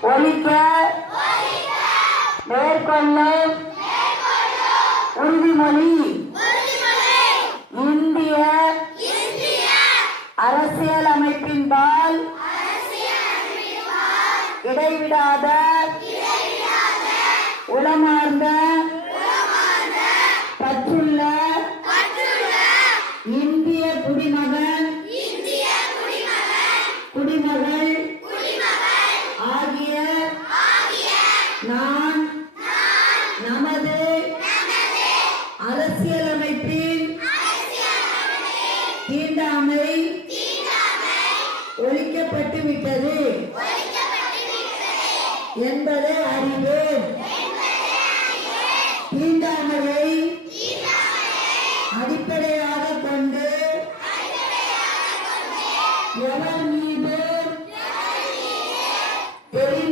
ஒழிக்க மேற்கொள்ளும் உறுதிமொழி இந்திய அரசியலமைப்பின்பால் இடைவிடாத உளமார்ந்த பற்றுள்ள இந்திய குடிமகன் குடிமகள் ஆகிய நான் நமது அரசியலமைப்பின் தீண்டாமை ஒழிக்கப்பட்டுவிட்டது என்பதை அறிவேன். தீண்டாமையை அடிப்படையாக கொண்டு எவர் மீது தெரிந்த